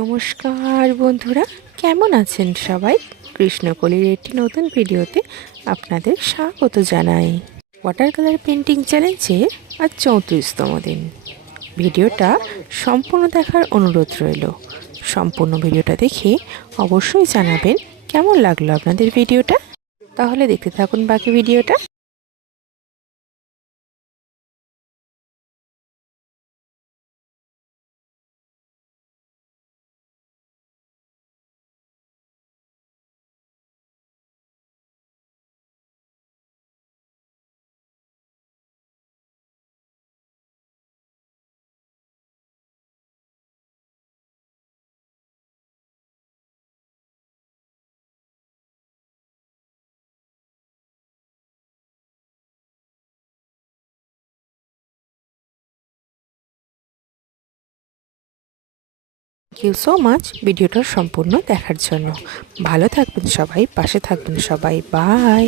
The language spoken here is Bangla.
নমস্কার বন্ধুরা, কেমন আছেন সবাই? কৃষ্ণকলির একটি নতুন ভিডিওতে আপনাদের স্বাগত জানাই। ওয়াটার কালার পেন্টিং চ্যালেঞ্জের আজ 34তম দিন। ভিডিওটা সম্পূর্ণ দেখার অনুরোধ রইল। সম্পূর্ণ ভিডিওটা দেখে অবশ্যই জানাবেন কেমন লাগলো আপনাদের ভিডিওটা। তাহলে দেখতে থাকুন বাকি ভিডিওটা। থ্যাংক ইউ সো মাচ ভিডিওটা সম্পূর্ণ দেখার জন্য। ভালো থাকবেন সবাই, পাশে থাকবেন সবাই। বাই।